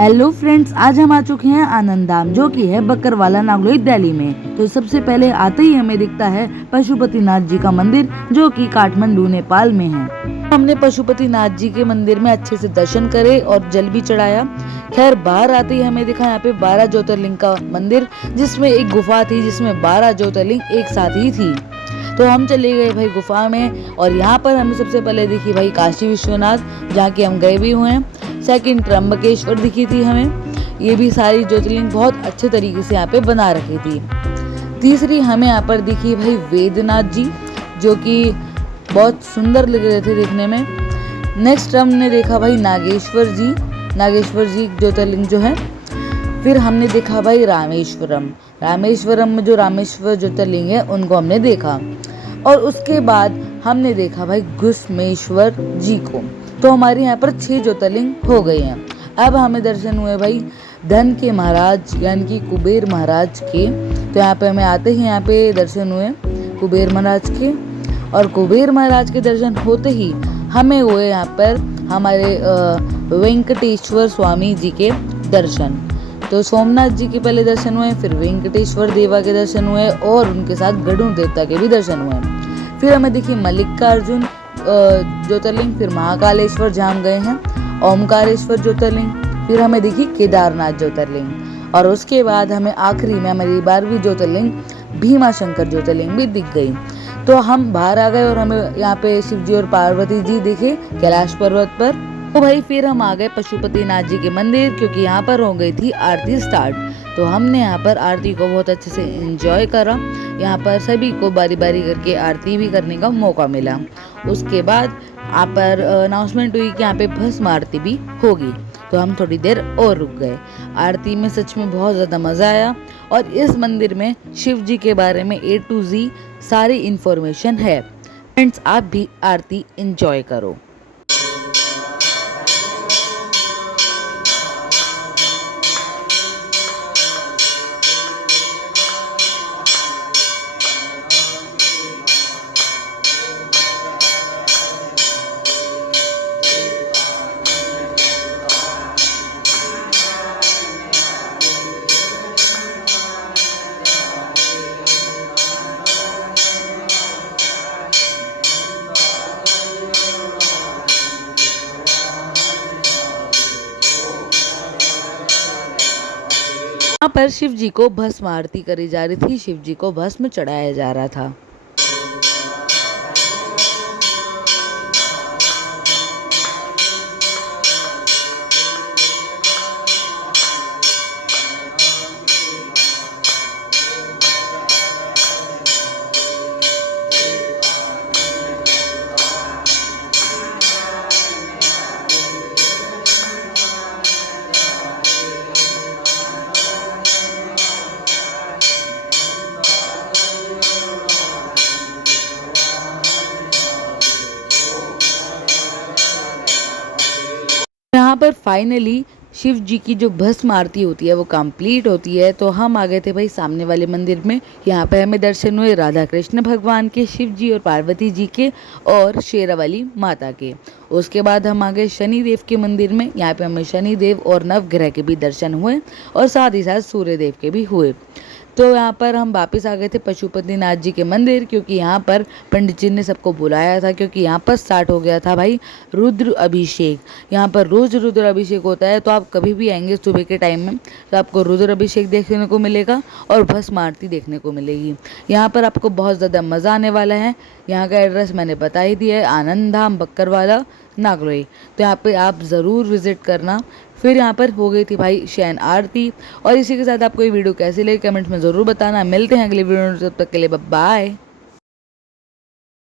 Hello friends, आज हम आ चुके हैं आनंद धाम, जो कि है बकरवाला नागलोई दिल्ली में। तो सबसे पहले आते ही हमें दिखता है पशुपतिनाथ जी का मंदिर, जो कि काठमांडू नेपाल में है। हमने पशुपतिनाथ जी के मंदिर में अच्छे से दर्शन करे और जल भी चढ़ाया। खैर, बाहर आते ही हमें दिखा यहाँ पे 12 ज्योतिर्लिंग का मंदिर, जिसमें एक गुफा थी जिसमें 12 ज्योतिर्लिंग एक साथ ही थी। तो हम चले गए भाई गुफा में, और यहाँ पर हमें सबसे पहले दिखी भाई काशी विश्वनाथ, जहाँ की हम गए भी हुए हैं। सेकंड त्र्यंबकेश्वर दिखी थी हमें। ये भी सारी ज्योतिर्लिंग बहुत अच्छे तरीके से यहाँ पे बना रखी थी। तीसरी हमें यहाँ पर दिखी भाई वेदनाथ जी, जो कि बहुत सुंदर लग रहे थे देखने में। नेक्स्ट हमने देखा भाई नागेश्वर जी ज्योतिर्लिंग जो है। फिर हमने देखा भाई रामेश्वरम में जो रामेश्वर ज्योतिर्लिंग है उनको हमने देखा। और उसके बाद हमने देखा भाई घुसमेश्वर जी को। तो हमारे यहाँ पर 6 ज्योतिर्लिंग हो गए हैं। अब हमें दर्शन हुए भाई धन के महाराज यानी कि कुबेर महाराज के। तो यहाँ पे हमें आते ही यहाँ पे दर्शन हुए कुबेर महाराज के, और कुबेर महाराज के दर्शन होते ही हमें हुए यहाँ पर हमारे वेंकटेश्वर स्वामी जी के दर्शन। तो सोमनाथ जी के पहले दर्शन हुए, फिर वेंकटेश्वर देवा के दर्शन हुए, और उनके साथ गरुड़ देवता के भी दर्शन हुए। फिर हमें दिखी मल्लिकार्जुन ज्योतिर्लिंग, फिर महाकालेश्वर जहाँ हम गए हैं, ओमकारेश्वर ज्योतिर्लिंग, फिर हमें दिखी केदारनाथ ज्योतिर्लिंग, और उसके बाद हमें आखिरी में हमारी 12वीं ज्योतिर्लिंग भीमाशंकर ज्योतिर्लिंग भी दिख गई। तो हम बाहर आ गए और हमें यहाँ पे शिव जी और पार्वती जी दिखे कैलाश पर्वत पर। तो भाई फिर हम आ गए पशुपतिनाथ जी के मंदिर, क्योंकि यहाँ पर हो गई थी आरती स्टार्ट। तो हमने यहाँ पर आरती को बहुत अच्छे से एंजॉय करा। यहाँ पर सभी को बारी बारी करके आरती भी करने का मौका मिला। उसके बाद यहाँ पर अनाउंसमेंट हुई कि यहाँ पे भस्म आरती भी होगी। तो हम थोड़ी देर और रुक गए। आरती में सच में बहुत ज़्यादा मज़ा आया, और इस मंदिर में शिव जी के बारे में A to Z सारी इन्फॉर्मेशन है। फ्रेंड्स, आप भी आरती एंजॉय करो। यहाँ पर शिव जी को भस्म आरती करी जा रही थी, शिव जी को भस्म चढ़ाया जा रहा था। यहाँ पर फाइनली शिव जी की जो भस्म आरती होती है वो कंप्लीट होती है। तो हम आ गए थे भाई सामने वाले मंदिर में। यहाँ पे हमें दर्शन हुए राधा कृष्ण भगवान के, शिव जी और पार्वती जी के, और शेरावाली माता के। उसके बाद हम आ गए शनि देव के मंदिर में। यहाँ पे हमें शनि देव और नवग्रह के भी दर्शन हुए, और साथ ही साथ सूर्य देव के भी हुए। तो यहाँ पर हम वापस आ गए थे पशुपतिनाथ जी के मंदिर, क्योंकि यहाँ पर पंडित जी ने सबको बुलाया था, क्योंकि यहाँ पर स्टार्ट हो गया था भाई रुद्र अभिषेक। यहाँ पर रोज रुद्र अभिषेक होता है। तो आप कभी भी आएंगे सुबह के टाइम में तो आपको रुद्र अभिषेक देखने को मिलेगा और भस्म आरती देखने को मिलेगी। यहाँ पर आपको बहुत ज़्यादा मज़ा आने वाला है। यहाँ का एड्रेस मैंने बता ही दिया है, आनंद धाम बकरवाला नागलोई। तो यहाँ पे आप ज़रूर विजिट करना। फिर यहाँ पर हो गई थी भाई शयन आरती। और इसी के साथ आपको ये वीडियो कैसी लगी कमेंट्स में ज़रूर बताना। मिलते हैं अगले वीडियो में, तब तक के लिए बाय।